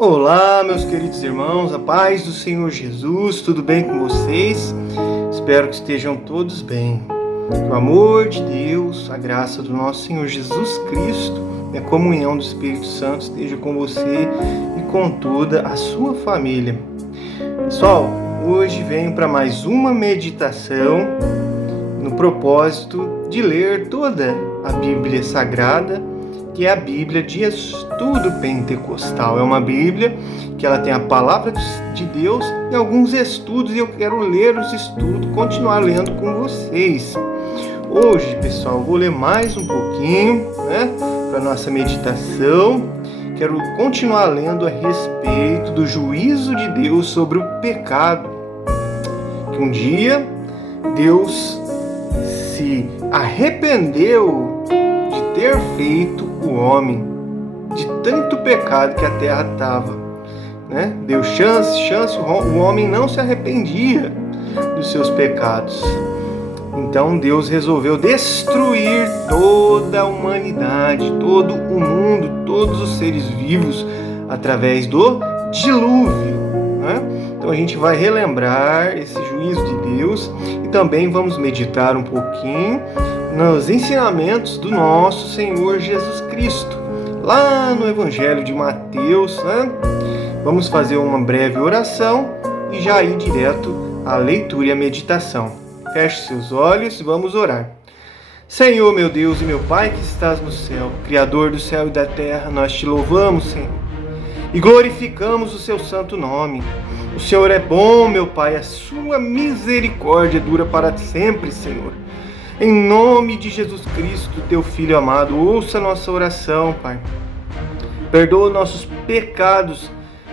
Olá, meus queridos irmãos, a paz do Senhor Jesus, tudo bem com vocês? Espero que estejam todos bem. Que o amor de Deus, a graça do nosso Senhor Jesus Cristo e a comunhão do Espírito Santo esteja com você e com toda a sua família. Pessoal, hoje venho para mais uma meditação no propósito de ler toda a Bíblia Sagrada, que é a Bíblia de Estudo Pentecostal. É uma Bíblia que ela tem a palavra de Deus e alguns estudos, e eu quero ler os estudos, continuar lendo com vocês. Hoje, pessoal, vou ler mais um pouquinho, para nossa meditação. Quero continuar lendo a respeito do juízo de Deus sobre o pecado. Que um dia Deus se arrependeu de ter feito o homem, de tanto pecado que a terra estava, Deu chance, o homem não se arrependia dos seus pecados. Então Deus resolveu destruir toda a humanidade, todo o mundo, todos os seres vivos, através do dilúvio. Então a gente vai relembrar esse juízo de Deus e também vamos meditar um pouquinho nos ensinamentos do nosso Senhor Jesus Cristo, lá no Evangelho de Mateus. Vamos fazer uma breve oração e já ir direto à leitura e à meditação. Feche seus olhos e vamos orar. Senhor, meu Deus e meu Pai que estás no céu, Criador do céu e da terra, nós te louvamos, Senhor, e glorificamos o seu santo nome. O Senhor é bom, meu Pai, a sua misericórdia dura para sempre, Senhor. Em nome de Jesus Cristo, teu Filho amado, ouça a nossa oração, Pai. Perdoa nossos pecados,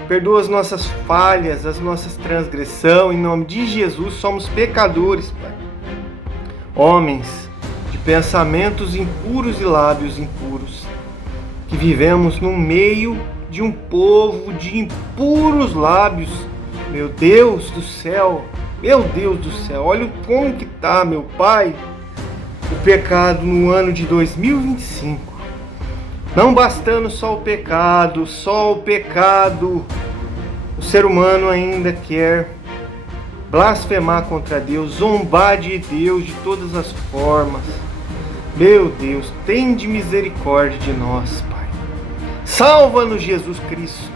perdoa as nossas falhas, as nossas transgressões. Em nome de Jesus, somos pecadores, Pai. Homens de pensamentos impuros e lábios impuros, que vivemos no meio de um povo de impuros lábios. Meu Deus do céu, olha como que tá, meu Pai, o pecado no ano de 2025. Não bastando só o pecado, o ser humano ainda quer blasfemar contra Deus, zombar de Deus de todas as formas. Meu Deus, tende misericórdia de nós, Pai. Salva-nos, Jesus Cristo.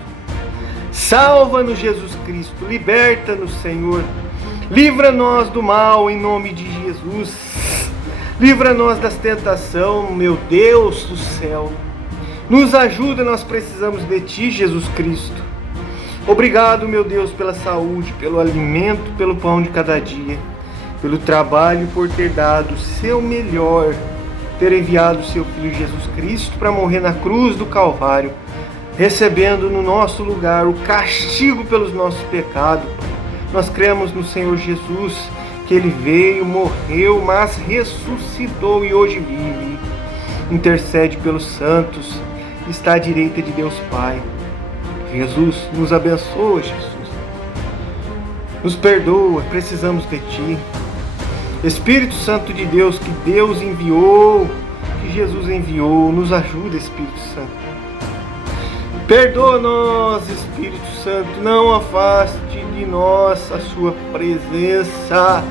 Salva-nos, Jesus Cristo. Liberta-nos, Senhor. Livra-nos do mal, em nome de Jesus. Livra-nos das tentações, meu Deus do céu. Nos ajuda, nós precisamos de Ti, Jesus Cristo. Obrigado, meu Deus, pela saúde, pelo alimento, pelo pão de cada dia, pelo trabalho, por ter dado o seu melhor, ter enviado o seu Filho Jesus Cristo para morrer na cruz do Calvário, recebendo no nosso lugar o castigo pelos nossos pecados. Nós cremos no Senhor Jesus, que Ele veio, morreu, mas ressuscitou e hoje vive. Intercede pelos santos, está à direita de Deus Pai. Jesus, nos abençoa, Jesus. Nos perdoa, precisamos de Ti. Espírito Santo de Deus, que Deus enviou, que Jesus enviou, nos ajuda, Espírito Santo. Perdoa-nos, Espírito Santo, não afaste de nós a sua presença.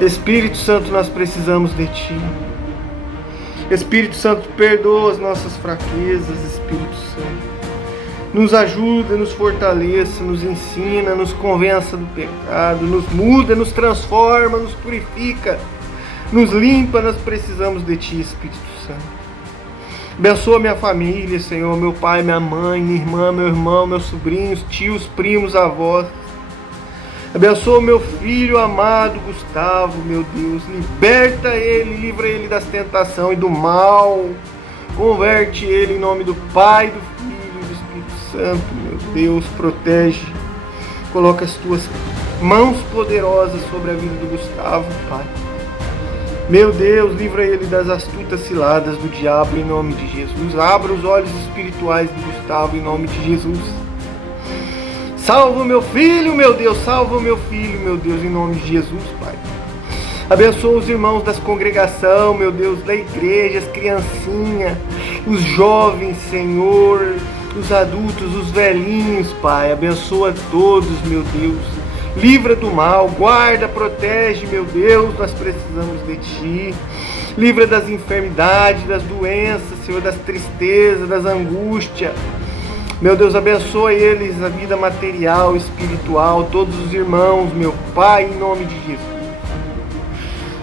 Espírito Santo, nós precisamos de Ti. Espírito Santo, perdoa as nossas fraquezas, Espírito Santo. Nos ajuda, nos fortaleça, nos ensina, nos convença do pecado, nos muda, nos transforma, nos purifica, nos limpa. Nós precisamos de Ti, Espírito Santo. Abençoa minha família, Senhor, meu pai, minha mãe, minha irmã, meu irmão, meus sobrinhos, tios, primos, avós. Abençoa meu filho amado Gustavo, meu Deus. Liberta ele, livra ele das tentações e do mal. Converte ele em nome do Pai, do Filho e do Espírito Santo, meu Deus. Protege. Coloca as tuas mãos poderosas sobre a vida do Gustavo, Pai. Meu Deus, livra ele das astutas ciladas do diabo em nome de Jesus. Abra os olhos espirituais do Gustavo em nome de Jesus. Salva o meu filho, meu Deus, salva o meu filho, meu Deus, em nome de Jesus, Pai. Abençoa os irmãos das congregação, meu Deus, da igreja, as criancinhas, os jovens, Senhor. os adultos, os velhinhos, Pai. Abençoa todos, meu Deus. Livra do mal, guarda, protege, meu Deus, nós precisamos de Ti. Livra das enfermidades, das doenças, Senhor, das tristezas, das angústias. Meu Deus, abençoa eles, a vida material, espiritual, todos os irmãos, meu Pai, em nome de Jesus.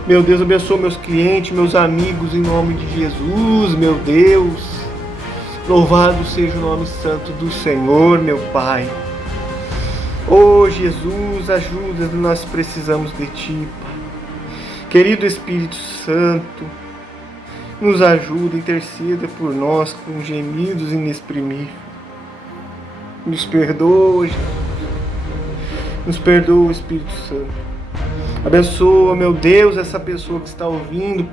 Meu Deus, abençoa meus clientes, meus amigos, em nome de Jesus, meu Deus. Louvado seja o nome santo do Senhor, meu Pai. Oh, Jesus, ajuda, nós precisamos de Ti, Pai. Querido Espírito Santo, nos ajuda, interceda por nós com gemidos inexprimíveis. Nos perdoa, Jesus. Nos perdoa, Espírito Santo. Abençoa, meu Deus, essa pessoa que está ouvindo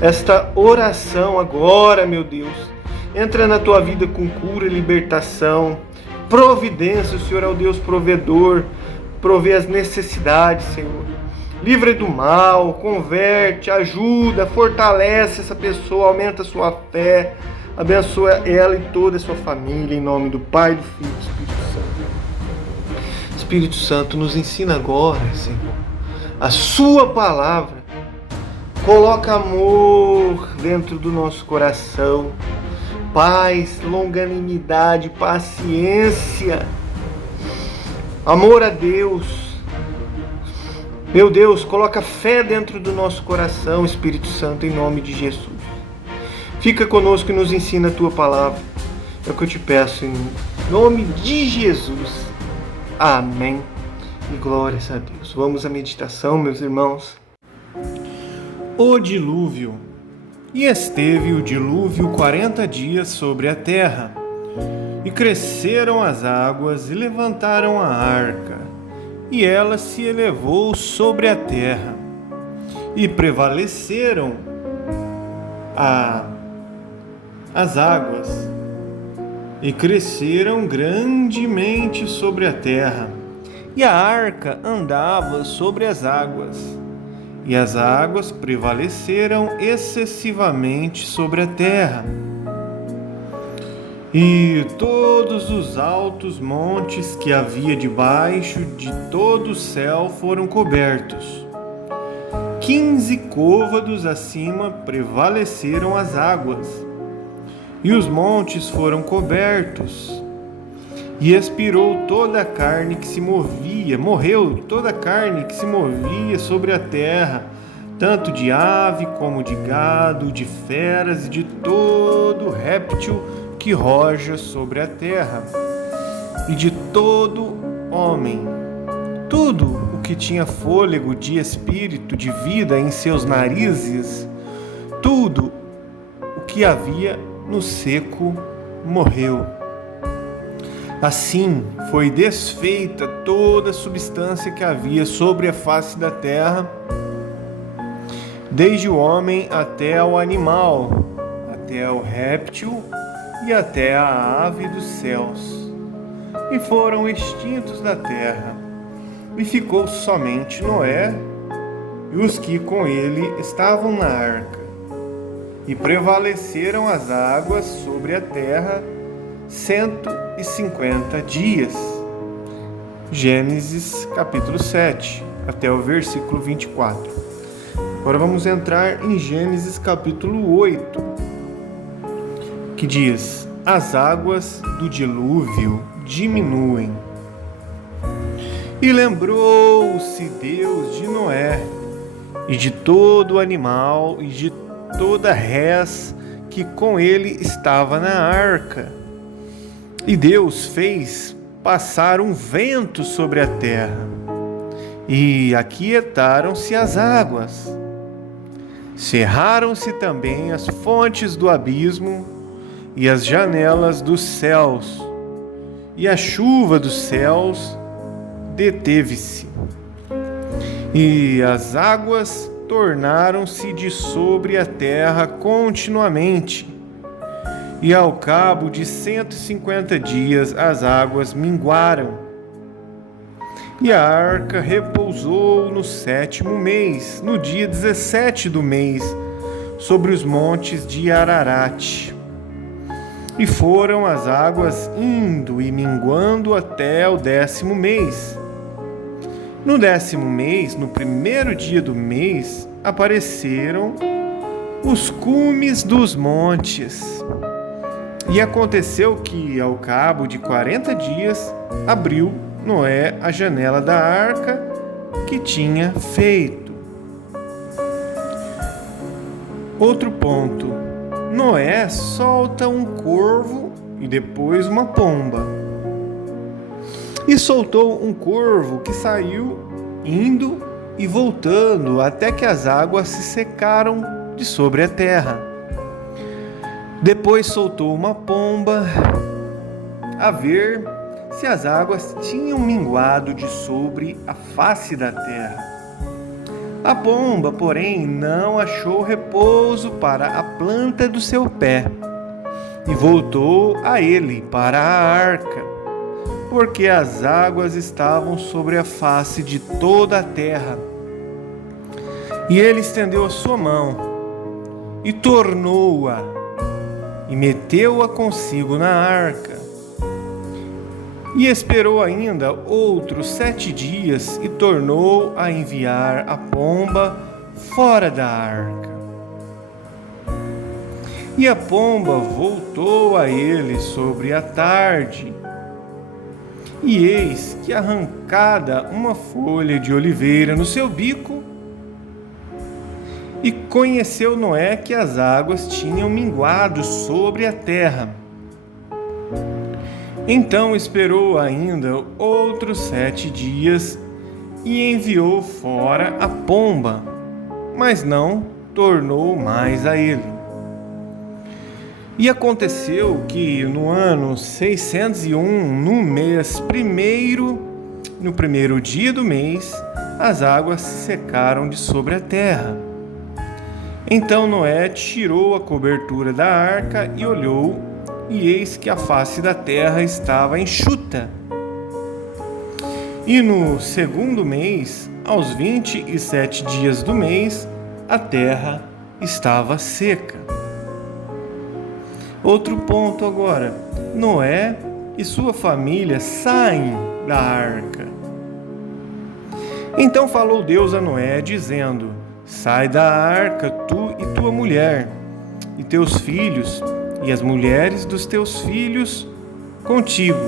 esta oração agora, meu Deus. Entra na tua vida com cura e libertação. Providência, o Senhor é o Deus provedor. Provê as necessidades, Senhor. Livra do mal, converte, ajuda, fortalece essa pessoa, aumenta a sua fé. Abençoa ela e toda a sua família, em nome do Pai, do Filho e do Espírito Santo. Espírito Santo, nos ensina agora, Senhor, a Sua palavra. Coloca amor dentro do nosso coração, paz, longanimidade, paciência, amor a Deus. Meu Deus, coloca fé dentro do nosso coração, Espírito Santo, em nome de Jesus. Fica conosco e nos ensina a Tua palavra. É o que eu te peço em nome de Jesus. Amém. E glórias a Deus. Vamos à meditação, meus irmãos. O dilúvio. E esteve o dilúvio 40 dias sobre a terra. E cresceram as águas e levantaram a arca. E ela se elevou sobre a terra. E prevaleceram as águas, e cresceram grandemente sobre a terra, e a arca andava sobre as águas, e as águas prevaleceram excessivamente sobre a terra. E todos os altos montes que havia debaixo de todo o céu foram cobertos. 15 côvados acima prevaleceram as águas, e os montes foram cobertos, e expirou toda a carne que se movia, morreu toda a carne que se movia sobre a terra, tanto de ave como de gado, de feras e de todo réptil que roja sobre a terra, e de todo homem. Tudo o que tinha fôlego de espírito de vida em seus narizes, tudo o que havia no seco morreu. Assim foi desfeita toda a substância que havia sobre a face da terra, desde o homem até ao animal, até ao réptil e até a ave dos céus, e foram extintos da terra. E ficou somente Noé e os que com ele estavam na arca. E prevaleceram as águas sobre a terra 150 dias. Gênesis capítulo 7, até o versículo 24. Agora vamos entrar em Gênesis capítulo 8, que diz: as águas do dilúvio diminuem. E lembrou-se Deus de Noé, e de todo animal, e de toda res que com ele estava na arca. E Deus fez passar um vento sobre a terra, e aquietaram-se as águas. Cerraram-se também as fontes do abismo e as janelas dos céus, e a chuva dos céus deteve-se, e as águas tornaram-se de sobre a terra continuamente, e ao cabo de 150 dias as águas minguaram. E a arca repousou no 7º mês, no dia 17 do mês, sobre os montes de Ararat. E foram as águas indo e minguando até o 10º mês. No 10º mês, no primeiro dia do mês, apareceram os cumes dos montes. E aconteceu que, ao cabo de 40 dias, abriu Noé a janela da arca que tinha feito. Outro ponto: Noé solta um corvo e depois uma pomba. E soltou um corvo que saiu indo e voltando até que as águas se secaram de sobre a terra. Depois soltou uma pomba a ver se as águas tinham minguado de sobre a face da terra. A pomba, porém, não achou repouso para a planta do seu pé e voltou a ele para a arca, porque as águas estavam sobre a face de toda a terra. E ele estendeu a sua mão e tornou-a e meteu-a consigo na arca. E esperou ainda outros 7 dias e tornou a enviar a pomba fora da arca. E a pomba voltou a ele sobre a tarde. E eis que, arrancada uma folha de oliveira no seu bico, e conheceu Noé que as águas tinham minguado sobre a terra. Então esperou ainda outros 7 dias e enviou fora a pomba, mas não tornou mais a ele. E aconteceu que no ano 601, no primeiro dia do mês, as águas se secaram de sobre a terra. Então Noé tirou a cobertura da arca e olhou, e eis que a face da terra estava enxuta. E no 2º mês, aos 27 dias do mês, a terra estava seca. Outro ponto agora: Noé e sua família saem da arca. Então falou Deus a Noé, dizendo: Sai da arca, tu e tua mulher, e teus filhos, e as mulheres dos teus filhos contigo,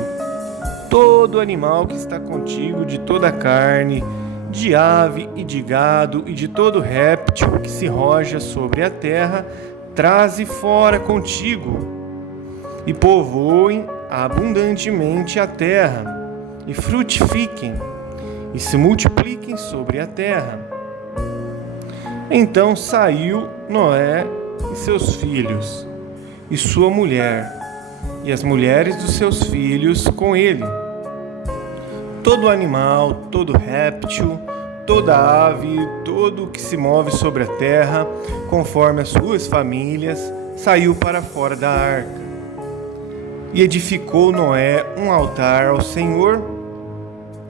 todo animal que está contigo, de toda a carne, de ave e de gado, e de todo réptil que se roja sobre a terra, traze fora contigo, e povoem abundantemente a terra, e frutifiquem, e se multipliquem sobre a terra. Então saiu Noé e seus filhos, e sua mulher, e as mulheres dos seus filhos com ele. Todo animal, todo réptil, toda ave, todo o que se move sobre a terra, conforme as suas famílias, saiu para fora da arca. E edificou Noé um altar ao Senhor,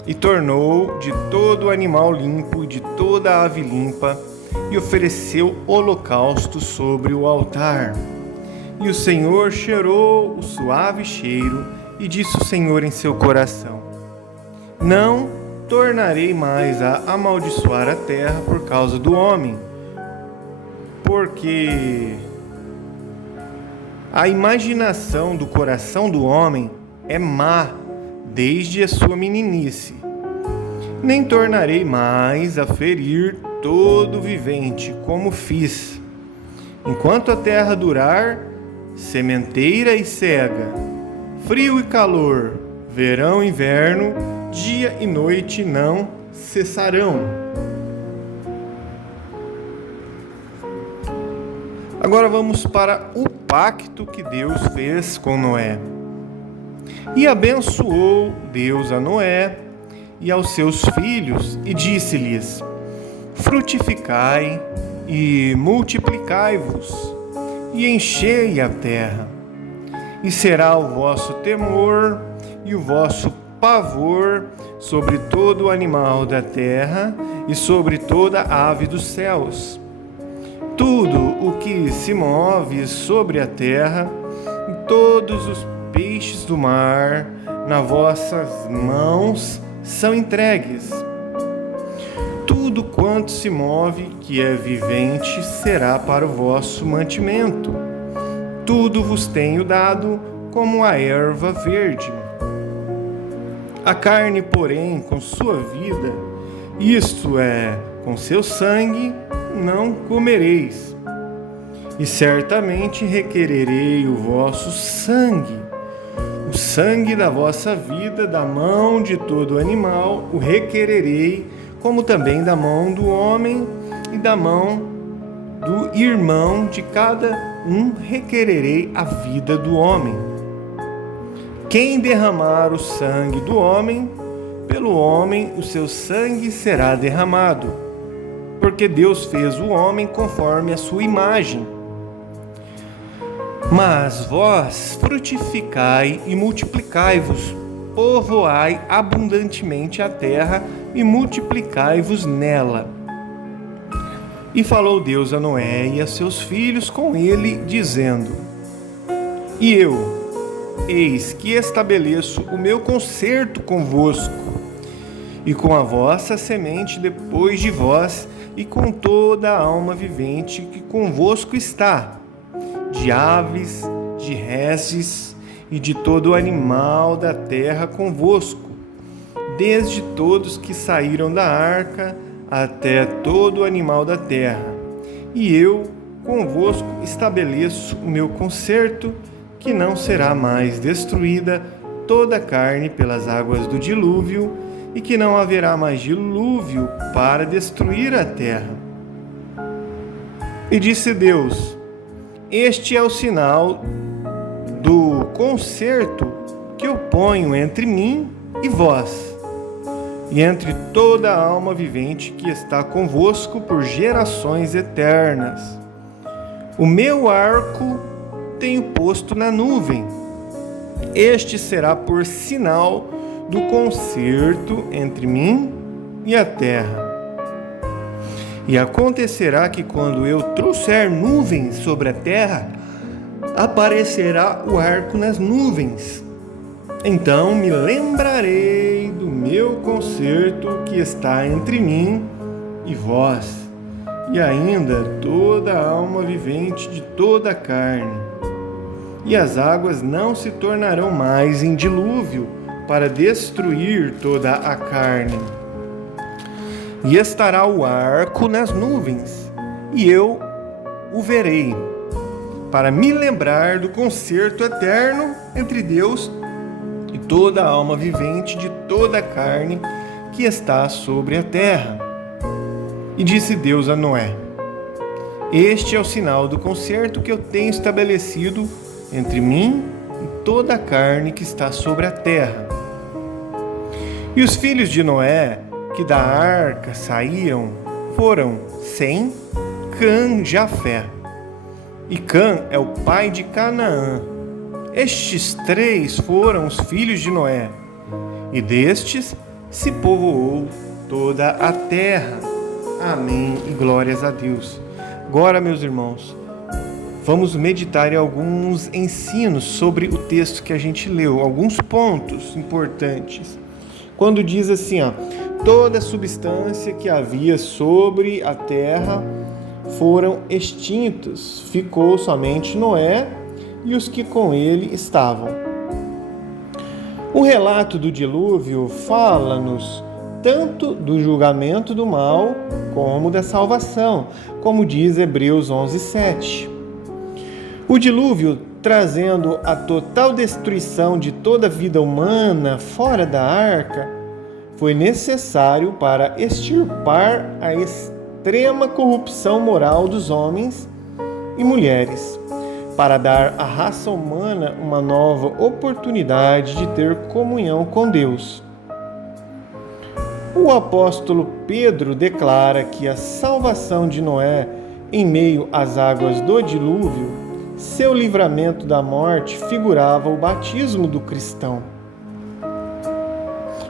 e tornou de todo animal limpo e de toda ave limpa, e ofereceu holocausto sobre o altar. E o Senhor cheirou o suave cheiro, e disse o Senhor em seu coração: Não tornarei mais a amaldiçoar a terra por causa do homem, porque a imaginação do coração do homem é má desde a sua meninice. Nem tornarei mais a ferir todo vivente, como fiz. Enquanto a terra durar, sementeira e cega, frio e calor, verão e inverno, dia e noite não cessarão. Agora vamos para o pacto que Deus fez com Noé. E abençoou Deus a Noé e aos seus filhos, e disse-lhes: Frutificai e multiplicai-vos, e enchei a terra, e será o vosso temor e o vosso pavor sobre todo o animal da terra e sobre toda ave dos céus. Tudo o que se move sobre a terra, todos os peixes do mar nas vossas mãos são entregues. Tudo quanto se move, que é vivente, será para o vosso mantimento. Tudo vos tenho dado como a erva verde. A carne, porém, com sua vida, isto é, com seu sangue, não comereis. E certamente requererei o vosso sangue, o sangue da vossa vida, da mão de todo animal, o requererei, como também da mão do homem e da mão do irmão de cada um requererei a vida do homem. Quem derramar o sangue do homem, pelo homem o seu sangue será derramado, porque Deus fez o homem conforme a sua imagem. Mas vós frutificai e multiplicai-vos, povoai abundantemente a terra e multiplicai-vos nela. E falou Deus a Noé e a seus filhos com ele, dizendo: E eu, eis que estabeleço o meu concerto convosco, e com a vossa semente depois de vós, e com toda a alma vivente que convosco está, de aves, de reses e de todo animal da terra convosco, desde todos que saíram da arca até todo animal da terra. E eu convosco estabeleço o meu concerto, que não será mais destruída toda a carne pelas águas do dilúvio, e que não haverá mais dilúvio para destruir a terra. E disse Deus: Este é o sinal do concerto que eu ponho entre mim e vós, e entre toda a alma vivente que está convosco por gerações eternas. O meu arco tenho posto na nuvem. Este será por sinal do concerto entre mim e a terra. E acontecerá que quando eu trouxer nuvens sobre a terra, aparecerá o arco nas nuvens. Então me lembrarei do meu concerto que está entre mim e vós, e ainda toda a alma vivente de toda a carne. E as águas não se tornarão mais em dilúvio para destruir toda a carne. E estará o arco nas nuvens, e eu o verei, para me lembrar do concerto eterno entre Deus e toda a alma vivente de toda a carne que está sobre a terra. E disse Deus a Noé: Este é o sinal do concerto que eu tenho estabelecido entre mim e toda a carne que está sobre a terra. E os filhos de Noé, que da arca saíram, foram Sem, Cã, Jafé. E Cã é o pai de Canaã. Estes três foram os filhos de Noé, e destes se povoou toda a terra. Amém e glórias a Deus. Agora, meus irmãos, vamos meditar em alguns ensinos sobre o texto que a gente leu, alguns pontos importantes. Quando diz assim, toda a substância que havia sobre a terra foram extintos, ficou somente Noé e os que com ele estavam. O relato do dilúvio fala-nos tanto do julgamento do mal como da salvação, como diz Hebreus 11:7. O dilúvio, trazendo a total destruição de toda a vida humana fora da arca, foi necessário para extirpar a extrema corrupção moral dos homens e mulheres, para dar à raça humana uma nova oportunidade de ter comunhão com Deus. O apóstolo Pedro declara que a salvação de Noé em meio às águas do dilúvio, seu livramento da morte, figurava o batismo do cristão.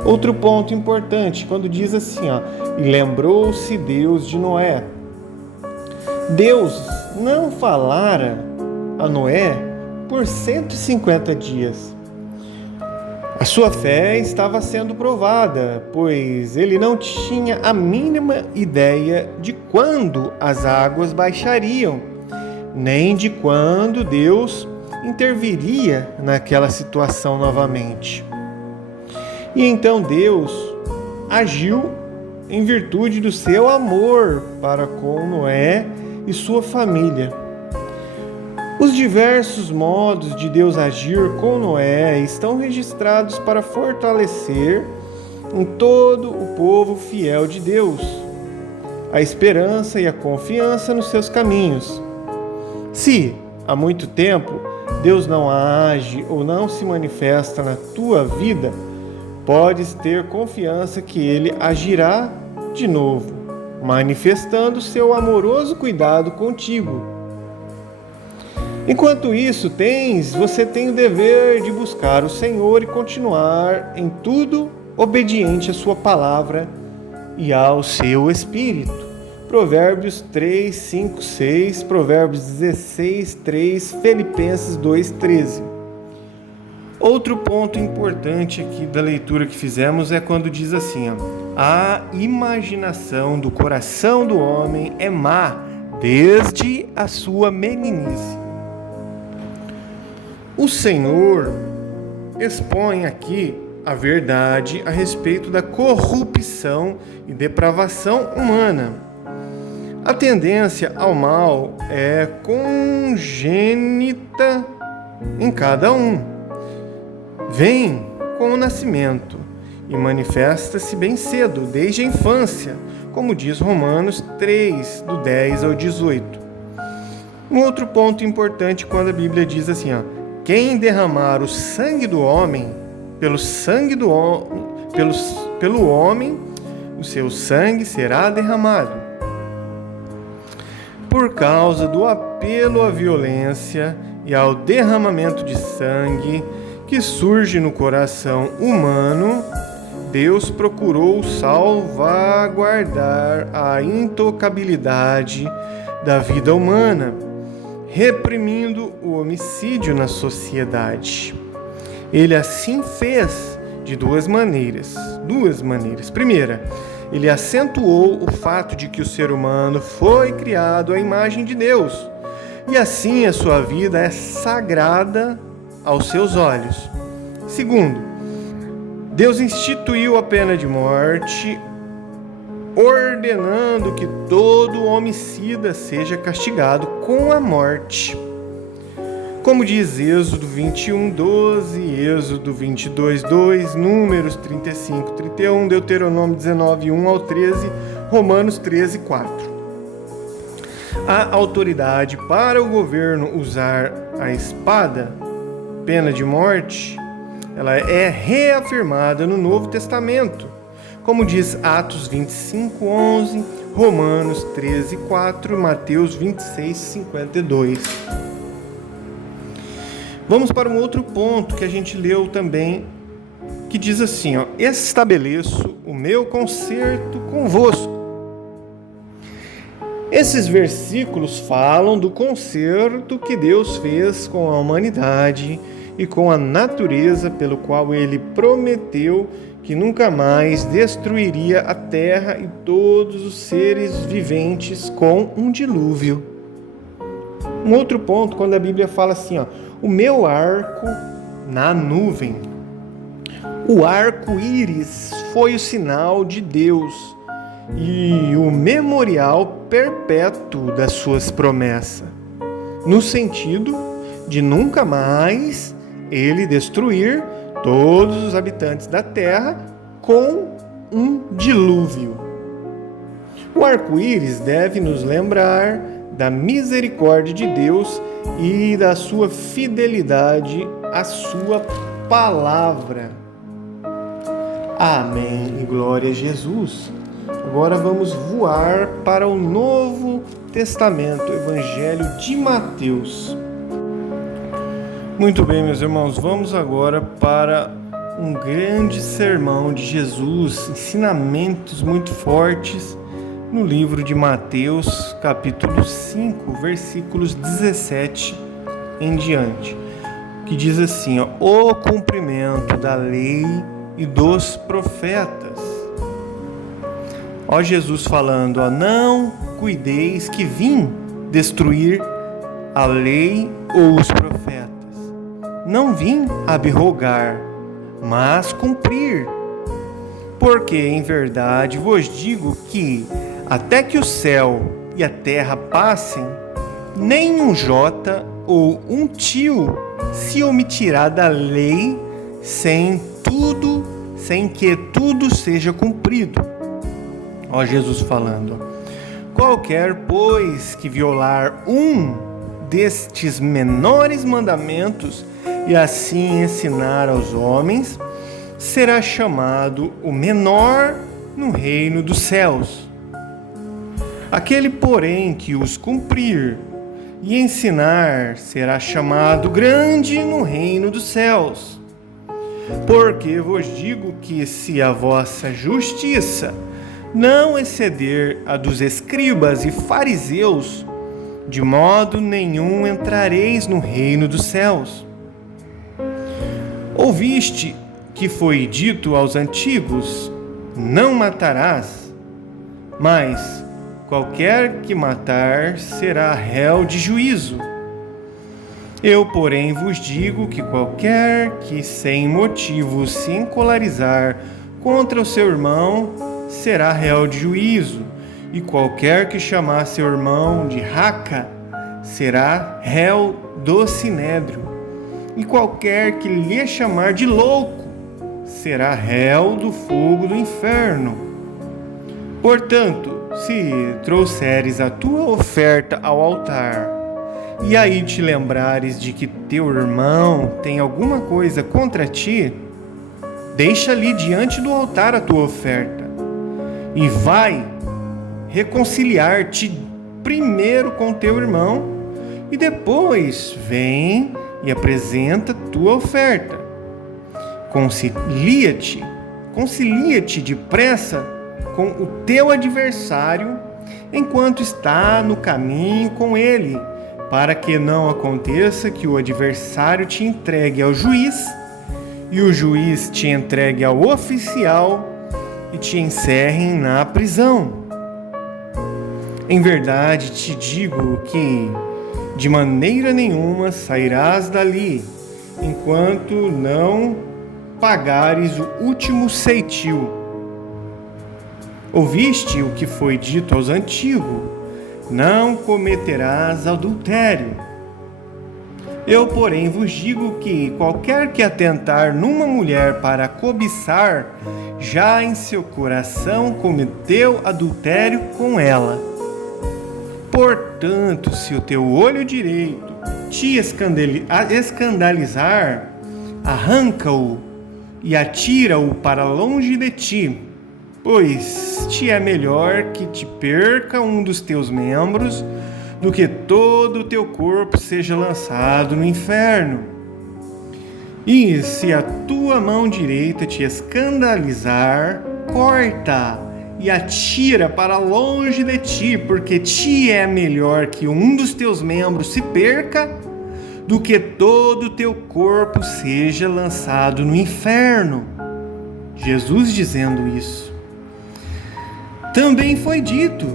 Outro ponto importante, quando diz assim, e lembrou-se Deus de Noé. Deus não falara a Noé por 150 dias. A sua fé estava sendo provada, pois ele não tinha a mínima ideia de quando as águas baixariam, nem de quando Deus interviria naquela situação novamente. E então Deus agiu em virtude do seu amor para com Noé e sua família. Os diversos modos de Deus agir com Noé estão registrados para fortalecer em todo o povo fiel de Deus a esperança e a confiança nos seus caminhos. Se, há muito tempo, Deus não age ou não se manifesta na tua vida, podes ter confiança que Ele agirá de novo, manifestando seu amoroso cuidado contigo. Enquanto isso, você tem o dever de buscar o Senhor e continuar em tudo obediente à sua palavra e ao seu Espírito. Provérbios 3, 5, 6, Provérbios 16, 3, Filipenses 2, 13. Outro ponto importante aqui da leitura que fizemos é quando diz assim, a imaginação do coração do homem é má desde a sua meninice. O Senhor expõe aqui a verdade a respeito da corrupção e depravação humana. A tendência ao mal é congênita em cada um. Vem com o nascimento e manifesta-se bem cedo, desde a infância, como diz Romanos 3, do 10 ao 18. Um outro ponto importante quando a Bíblia diz assim, quem derramar o sangue do homem, pelo homem, o seu sangue será derramado. Por causa do apelo à violência e ao derramamento de sangue que surge no coração humano, Deus procurou salvaguardar a intocabilidade da vida humana, reprimindo o homicídio na sociedade. Ele assim fez de duas maneiras. Primeira, ele acentuou o fato de que o ser humano foi criado à imagem de Deus, e assim a sua vida é sagrada aos seus olhos. Segundo, Deus instituiu a pena de morte, ordenando que todo homicida seja castigado com a morte. Como diz Êxodo 21, 12, Êxodo 22, 2, Números 35, 31, Deuteronômio 19, 1 ao 13, Romanos 13, 4. A autoridade para o governo usar a espada, pena de morte, ela é reafirmada no Novo Testamento, como diz Atos 25, 11, Romanos 13, 4, Mateus 26, 52. Vamos para um outro ponto que a gente leu também, que diz assim, estabeleço o meu concerto convosco. Esses versículos falam do concerto que Deus fez com a humanidade e com a natureza, pelo qual ele prometeu que nunca mais destruiria a terra e todos os seres viventes com um dilúvio. Um outro ponto, quando a Bíblia fala assim, o meu arco na nuvem. O arco-íris foi o sinal de Deus e o memorial perpétuo das suas promessas, no sentido de nunca mais ele destruir todos os habitantes da terra com um dilúvio. O arco-íris deve nos lembrar da misericórdia de Deus e da sua fidelidade à sua palavra. Amém e glória a Jesus. Agora vamos voar para o Novo Testamento, Evangelho de Mateus. Muito bem, meus irmãos, vamos agora para um grande sermão de Jesus, ensinamentos muito fortes no livro de Mateus, capítulo 5, versículos 17 em diante. que diz assim, ó, o cumprimento da lei e dos profetas. Ó Jesus falando, ó, não cuideis que vim destruir a lei ou os profetas. Não vim abrogar, mas cumprir. Porque em verdade vos digo que até que o céu e a terra passem, nem um jota ou um tio se omitirá da lei sem que tudo seja cumprido. Ó Jesus falando, qualquer, pois, que violar um destes menores mandamentos e assim ensinar aos homens, será chamado o menor no reino dos céus. Aquele, porém, que os cumprir e ensinar, será chamado grande no reino dos céus. Porque vos digo que se a vossa justiça não exceder a dos escribas e fariseus, de modo nenhum entrareis no reino dos céus. Ouviste que foi dito aos antigos, não matarás, mas qualquer que matar será réu de juízo. Eu, porém, vos digo que qualquer que sem motivo se encolarizar contra o seu irmão será réu de juízo, e qualquer que chamar seu irmão de raca será réu do sinédrio, e qualquer que lhe chamar de louco será réu do fogo do inferno. Portanto, se trouxeres a tua oferta ao altar, e aí te lembrares de que teu irmão tem alguma coisa contra ti, deixa ali diante do altar a tua oferta, e vai reconciliar-te primeiro com teu irmão, e depois vem e apresenta tua oferta. Concilia-te depressa com o teu adversário enquanto está no caminho com ele, para que não aconteça que o adversário te entregue ao juiz e o juiz te entregue ao oficial e te encerrem na prisão. Em verdade te digo que de maneira nenhuma sairás dali enquanto não pagares o último ceitil. Ouviste o que foi dito aos antigos, não cometerás adultério. Eu, porém, vos digo que qualquer que atentar numa mulher para cobiçar, já em seu coração cometeu adultério com ela. Portanto, se o teu olho direito te escandalizar, arranca-o e atira-o para longe de ti, pois te é melhor que te perca um dos teus membros do que todo o teu corpo seja lançado no inferno. E se a tua mão direita te escandalizar, corta e atira para longe de ti, porque te é melhor que um dos teus membros se perca do que todo o teu corpo seja lançado no inferno. Jesus dizendo isso. Também foi dito,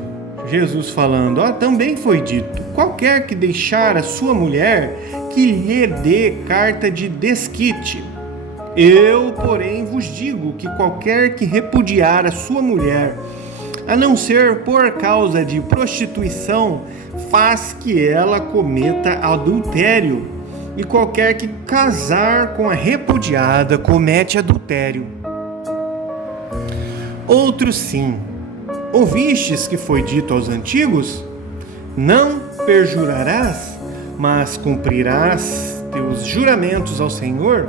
Jesus falando, também foi dito, qualquer que deixar a sua mulher, que lhe dê carta de desquite. Eu, porém, vos digo que qualquer que repudiar a sua mulher, a não ser por causa de prostituição, faz que ela cometa adultério, e qualquer que casar com a repudiada comete adultério. Outro sim. Ouvistes que foi dito aos antigos? Não perjurarás, mas cumprirás teus juramentos ao Senhor?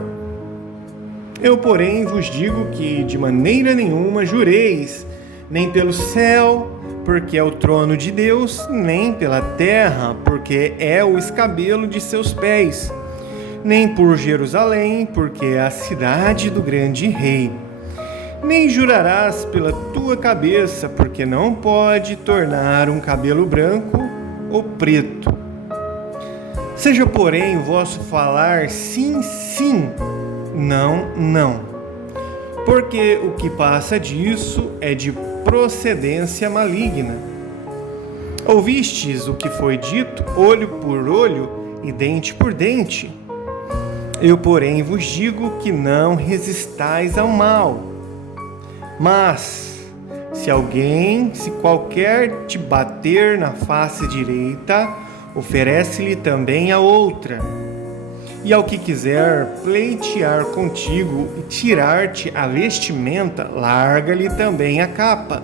Eu, porém, vos digo que de maneira nenhuma jureis, nem pelo céu, porque é o trono de Deus, nem pela terra, porque é o escabelo de seus pés, nem por Jerusalém, porque é a cidade do grande rei. Nem jurarás pela tua cabeça, porque não pode tornar um cabelo branco ou preto. Seja, porém, o vosso falar sim, sim, não, não. Porque o que passa disso é de procedência maligna. Ouvistes o que foi dito, olho por olho e dente por dente. Eu, porém, vos digo que não resistais ao mal. Mas, se qualquer te bater na face direita, oferece-lhe também a outra. E ao que quiser pleitear contigo e tirar-te a vestimenta, larga-lhe também a capa.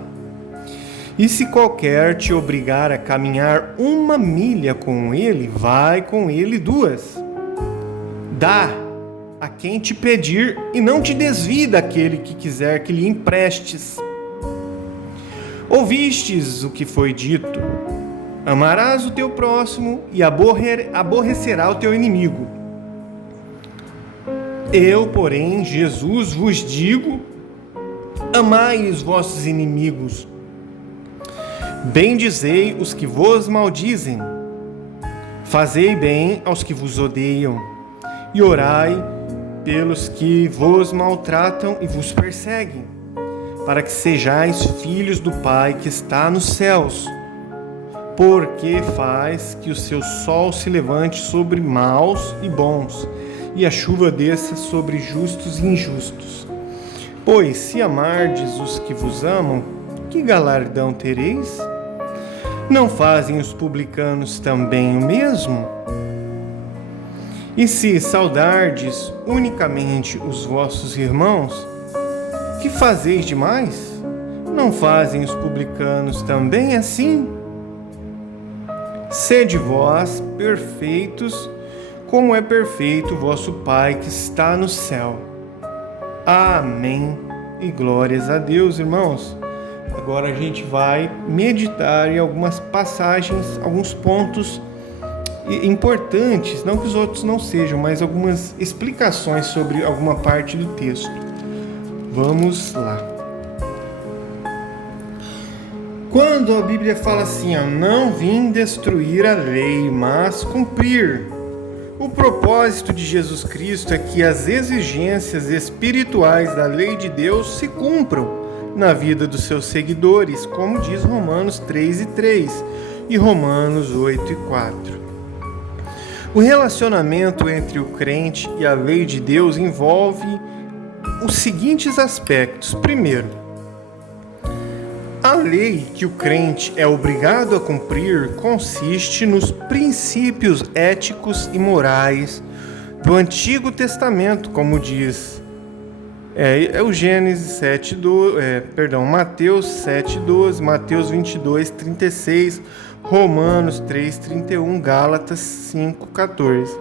E se qualquer te obrigar a caminhar 1 milha com ele, vai com ele 2. Dá a quem te pedir e não te desvie daquele que quiser que lhe emprestes. Ouvistes o que foi dito: amarás o teu próximo e aborrecerá o teu inimigo. Eu, porém, Jesus, vos digo: amai os vossos inimigos, bendizei os que vos maldizem, fazei bem aos que vos odeiam, e orai pelos que vos maltratam e vos perseguem, para que sejais filhos do Pai que está nos céus, porque faz que o seu sol se levante sobre maus e bons, e a chuva desça sobre justos e injustos. Pois se amardes os que vos amam, que galardão tereis? Não fazem os publicanos também o mesmo? E se saudardes unicamente os vossos irmãos, que fazeis demais? Não fazem os publicanos também assim? Sede vós perfeitos, como é perfeito o vosso Pai que está no céu. Amém. E glórias a Deus, irmãos. Agora a gente vai meditar em algumas passagens, alguns pontos importantes, não que os outros não sejam, mas algumas explicações sobre alguma parte do texto. Vamos lá. Quando a Bíblia fala assim, não vim destruir a lei, mas cumprir. O propósito de Jesus Cristo é que as exigências espirituais da lei de Deus se cumpram na vida dos seus seguidores, como diz Romanos 3:3 e Romanos 8:4. O relacionamento entre o crente e a lei de Deus envolve os seguintes aspectos. Primeiro, a lei que o crente é obrigado a cumprir consiste nos princípios éticos e morais do Antigo Testamento, como diz Mateus 7:12, Mateus 22:36, Romanos 3:31, Gálatas 5:14.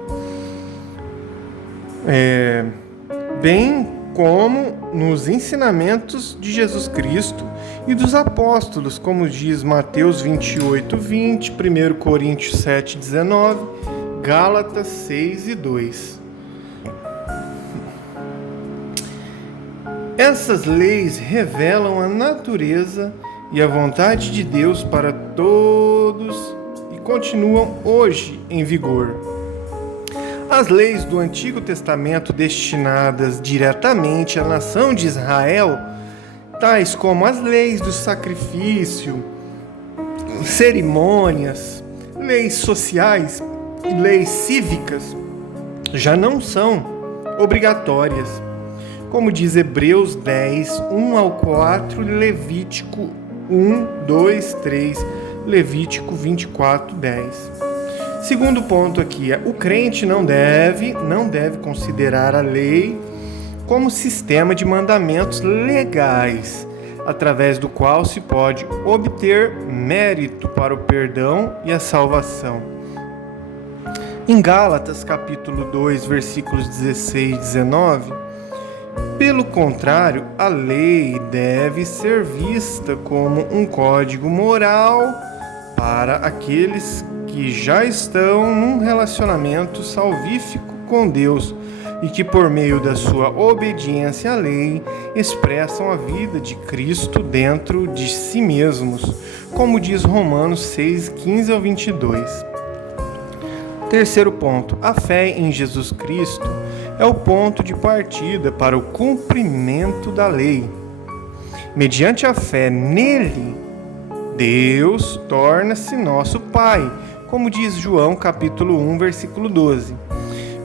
Bem como nos ensinamentos de Jesus Cristo e dos apóstolos, como diz Mateus 28:20, 1 Coríntios 7:19, Gálatas 6:2. Essas leis revelam a natureza e a vontade de Deus para todos e continuam hoje em vigor. As leis do Antigo Testamento destinadas diretamente à nação de Israel, tais como as leis do sacrifício, cerimônias, leis sociais e leis cívicas, já não são obrigatórias, como diz Hebreus 10, 1-4, Levítico 1, 2, 3, Levítico 24, 10. Segundo ponto aqui, o crente não deve considerar a lei como sistema de mandamentos legais, através do qual se pode obter mérito para o perdão e a salvação. Em Gálatas, capítulo 2, versículos 16 e 19, pelo contrário, a lei deve ser vista como um código moral para aqueles que já estão num relacionamento salvífico com Deus e que, por meio da sua obediência à lei, expressam a vida de Cristo dentro de si mesmos, como diz Romanos 6, 15-22. Terceiro ponto, a fé em Jesus Cristo é o ponto de partida para o cumprimento da lei. Mediante a fé nele, Deus torna-se nosso Pai, como diz João capítulo 1, versículo 12.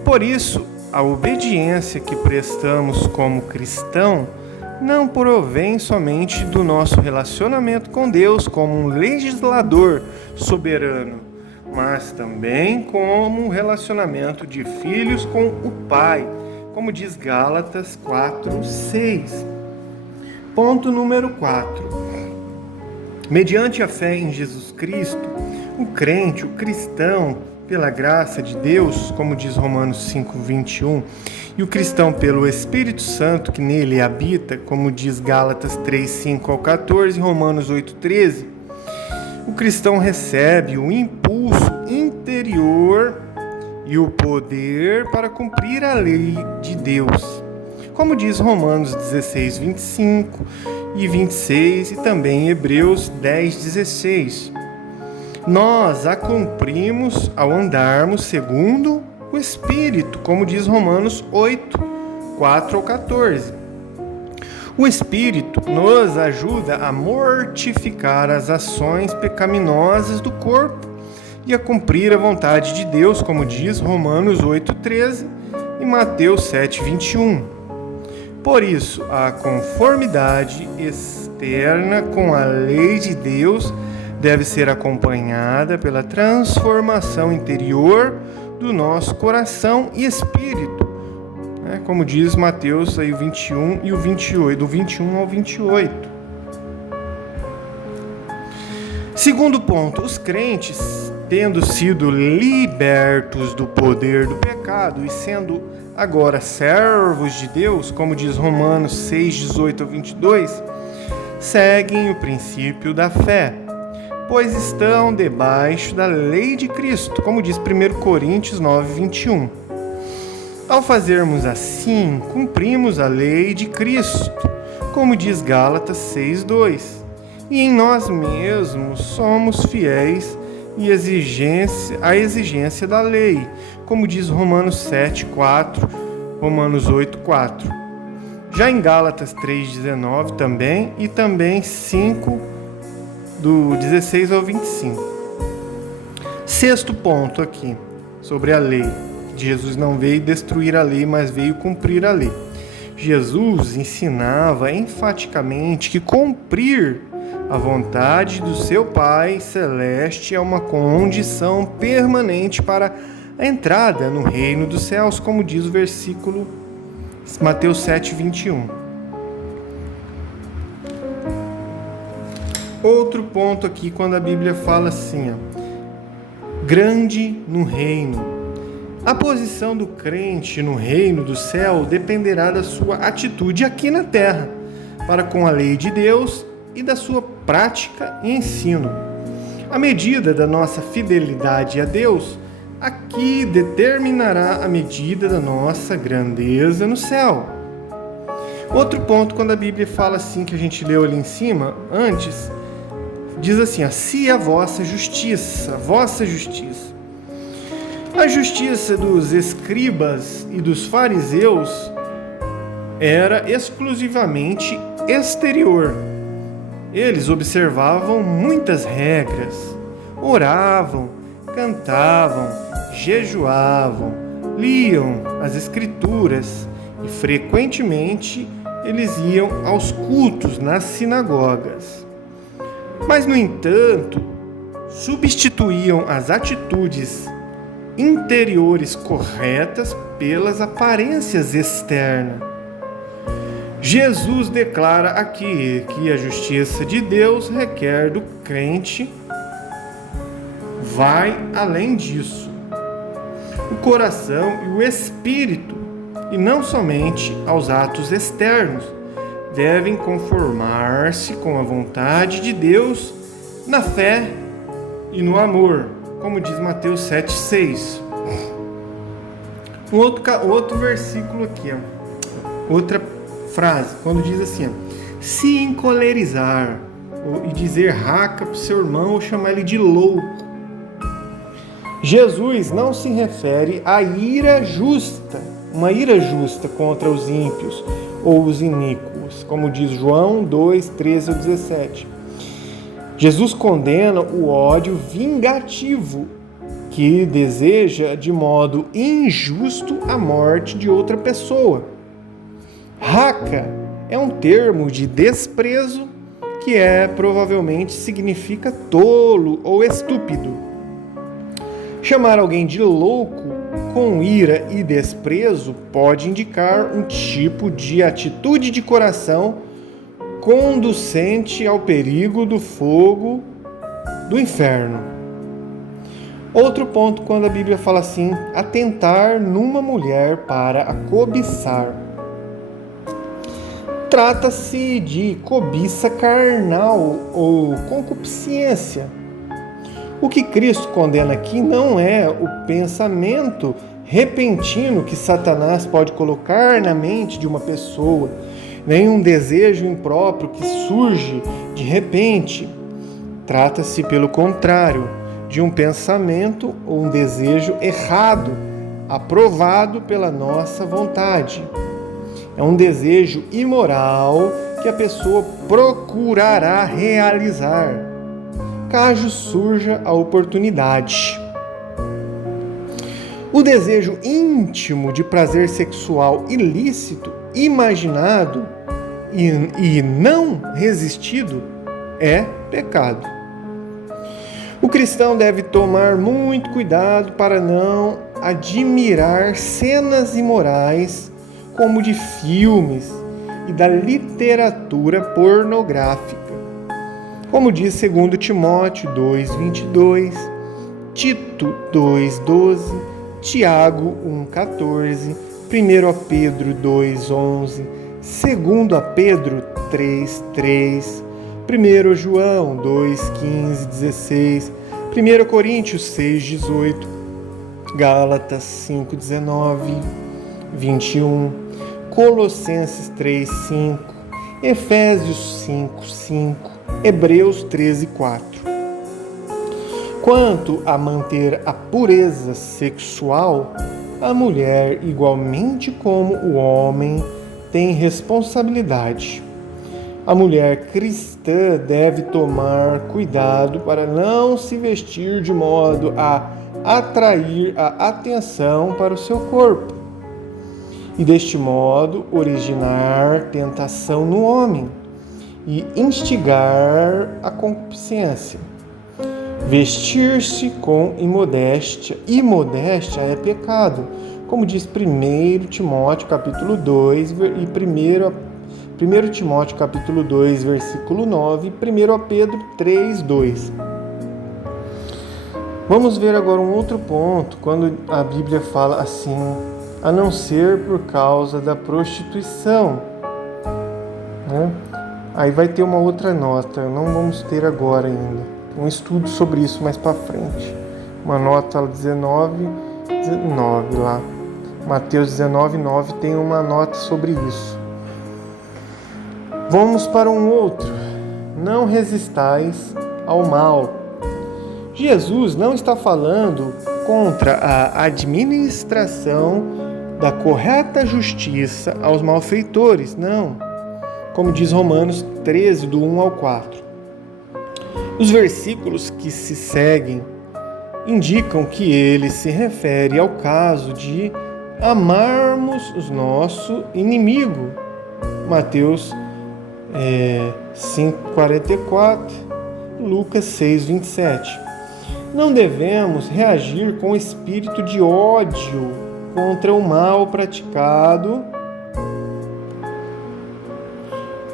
Por isso, a obediência que prestamos como cristão não provém somente do nosso relacionamento com Deus como um legislador soberano, mas também como um relacionamento de filhos com o Pai, como diz Gálatas 4:6. Ponto número 4. Mediante a fé em Jesus Cristo, o crente, o cristão, pela graça de Deus, como diz Romanos 5:21, e o cristão pelo Espírito Santo que nele habita, como diz Gálatas 3:5-14 e Romanos 8:13, o cristão recebe o impulso interior e o poder para cumprir a lei de Deus, como diz Romanos 16:25 e 26 e também Hebreus 10:16. Nós a cumprimos ao andarmos segundo o Espírito, como diz Romanos 8:4-14. O Espírito nos ajuda a mortificar as ações pecaminosas do corpo e a cumprir a vontade de Deus, como diz Romanos 8:13 e Mateus 7:21. Por isso, a conformidade externa com a lei de Deus deve ser acompanhada pela transformação interior do nosso coração e espírito, como diz Mateus aí, 21 e o 28, do 21 ao 28. Segundo ponto, os crentes, tendo sido libertos do poder do pecado e sendo agora servos de Deus, como diz Romanos 6:18-22, seguem o princípio da fé, pois estão debaixo da lei de Cristo, como diz 1 Coríntios 9:21. Ao fazermos assim, cumprimos a lei de Cristo, como diz Gálatas 6:2. E em nós mesmos somos fiéis à exigência da lei, como diz Romanos 7:4, Romanos 8:4. Já em Gálatas 3:19 também, e também 5, do 16 ao 25. Sexto ponto aqui, sobre a lei. Jesus não veio destruir a lei, mas veio cumprir a lei. Jesus ensinava enfaticamente que cumprir a vontade do seu Pai Celeste é uma condição permanente para a entrada no reino dos céus, como diz o versículo Mateus 7:21. Outro ponto aqui, quando a Bíblia fala assim, grande no reino. A posição do crente no reino do céu dependerá da sua atitude aqui na terra, para com a lei de Deus e da sua prática e ensino. A medida da nossa fidelidade a Deus aqui determinará a medida da nossa grandeza no céu. Outro ponto, quando a Bíblia fala assim, que a gente leu ali em cima, antes, diz assim, se a vossa justiça. A justiça dos escribas e dos fariseus era exclusivamente exterior. Eles observavam muitas regras, oravam, cantavam, jejuavam, liam as escrituras e frequentemente eles iam aos cultos nas sinagogas. Mas, no entanto, substituíam as atitudes interiores corretas pelas aparências externas. Jesus declara aqui que a justiça de Deus requer do crente, vai além disso. O coração e o espírito, e não somente aos atos externos, devem conformar-se com a vontade de Deus na fé e no amor, como diz Mateus 7:6. Outro versículo aqui, outra frase, quando diz assim, se encolerizar e dizer raca para o seu irmão ou chamar ele de louco. Jesus não se refere à ira justa, uma ira justa contra os ímpios ou os iníquos, como diz João 2, 13 ao 17. Jesus condena o ódio vingativo que deseja de modo injusto a morte de outra pessoa. Raca é um termo de desprezo que provavelmente significa tolo ou estúpido. Chamar alguém de louco com ira e desprezo pode indicar um tipo de atitude de coração conducente ao perigo do fogo do inferno. Outro ponto, quando a Bíblia fala assim, atentar numa mulher para a cobiçar. Trata-se de cobiça carnal ou concupiscência. O que Cristo condena aqui não é o pensamento repentino que Satanás pode colocar na mente de uma pessoa, nem um desejo impróprio que surge de repente. Trata-se, pelo contrário, de um pensamento ou um desejo errado, aprovado pela nossa vontade. É um desejo imoral que a pessoa procurará realizar, caso surja a oportunidade. O desejo íntimo de prazer sexual ilícito, imaginado e não resistido é pecado. O cristão deve tomar muito cuidado para não admirar cenas imorais como de filmes e da literatura pornográfica. Como diz 2 Timóteo 2:22, Tito 2:12, Tiago 1:14, 1 Pedro 2:11, 2 Pedro 3:3, 1 João 2:15-16, 1 Coríntios 6:18, Gálatas 5:19-21, Colossenses 3:5, Efésios 5:5, Hebreus 13:4. Quanto a manter a pureza sexual, a mulher, igualmente como o homem, tem responsabilidade. A mulher cristã deve tomar cuidado para não se vestir de modo a atrair a atenção para o seu corpo e, deste modo, originar tentação no homem e instigar a concupiscência. Vestir-se com imodéstia é pecado, como diz 1 Timóteo capítulo 2 e 1 Timóteo capítulo 2, versículo 9 e 1 Pedro 3:2. Vamos ver agora um outro ponto, quando a Bíblia fala assim, a não ser por causa da prostituição, né? Aí vai ter uma outra nota, não vamos ter agora ainda. Um estudo sobre isso mais para frente. Uma nota 19:9 lá. Mateus 19:9 tem uma nota sobre isso. Vamos para um outro. Não resistais ao mal. Jesus não está falando contra a administração da correta justiça aos malfeitores, não. Como diz Romanos 13, do 1 ao 4. Os versículos que se seguem indicam que ele se refere ao caso de amarmos o nosso inimigo. Mateus 5:44, Lucas 6:27. Não devemos reagir com espírito de ódio contra o mal praticado.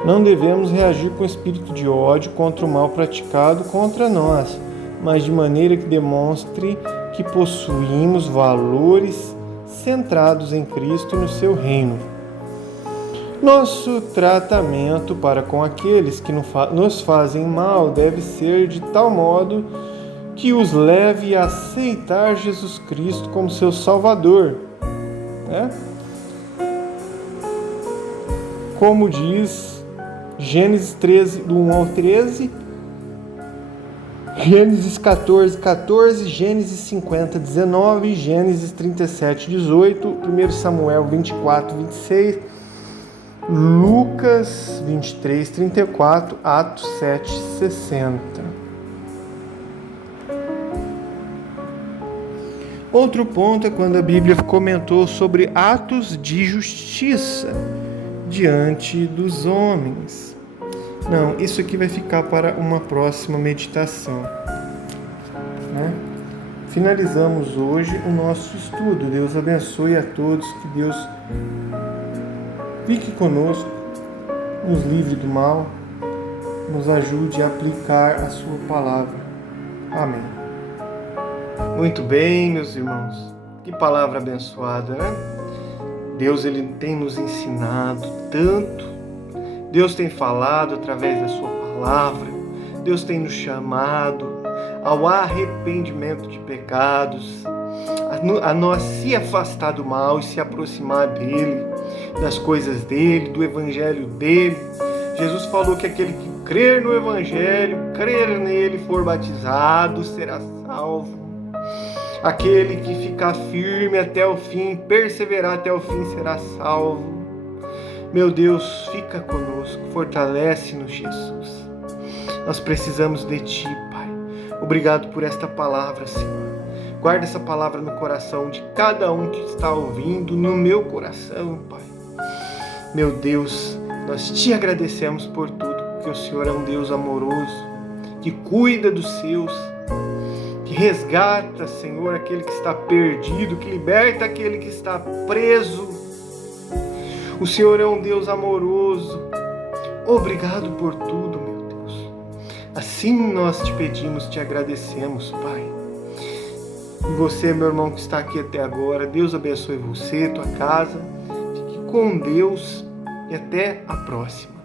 Não devemos reagir com espírito de ódio contra o mal praticado contra nós, mas de maneira que demonstre que possuímos valores centrados em Cristo e no seu reino. Nosso tratamento para com aqueles que nos fazem mal deve ser de tal modo que os leve a aceitar Jesus Cristo como seu Salvador, né? Como diz Gênesis 13, do 1 ao 13, Gênesis 14, 14, Gênesis 50, 19, Gênesis 37, 18, 1 Samuel 24, 26, Lucas 23, 34, Atos 7, 60. Outro ponto é quando a Bíblia comentou sobre atos de justiça diante dos homens. Não, isso aqui vai ficar para uma próxima meditação, né? Finalizamos hoje o nosso estudo. Deus abençoe a todos, que Deus fique conosco, nos livre do mal, nos ajude a aplicar a sua palavra. Amém. Muito bem, meus irmãos. Que palavra abençoada, né? Deus, Ele tem nos ensinado tanto. Deus tem falado através da sua palavra. Deus tem nos chamado ao arrependimento de pecados, a nós se afastar do mal e se aproximar dEle, das coisas dEle, do Evangelho dEle. Jesus falou que aquele que crer no Evangelho, crer nele, for batizado, será salvo. Aquele que ficar firme até o fim, perseverar até o fim, será salvo. Meu Deus, fica conosco, fortalece-nos, Jesus. Nós precisamos de Ti, Pai. Obrigado por esta palavra, Senhor. Guarda essa palavra no coração de cada um que está ouvindo, no meu coração, Pai. Meu Deus, nós Te agradecemos por tudo, porque o Senhor é um Deus amoroso, que cuida dos seus, que resgata, Senhor, aquele que está perdido, que liberta aquele que está preso. O Senhor é um Deus amoroso. Obrigado por tudo, meu Deus. Assim nós te pedimos, te agradecemos, Pai. E você, meu irmão, que está aqui até agora, Deus abençoe você, tua casa. Fique com Deus e até a próxima.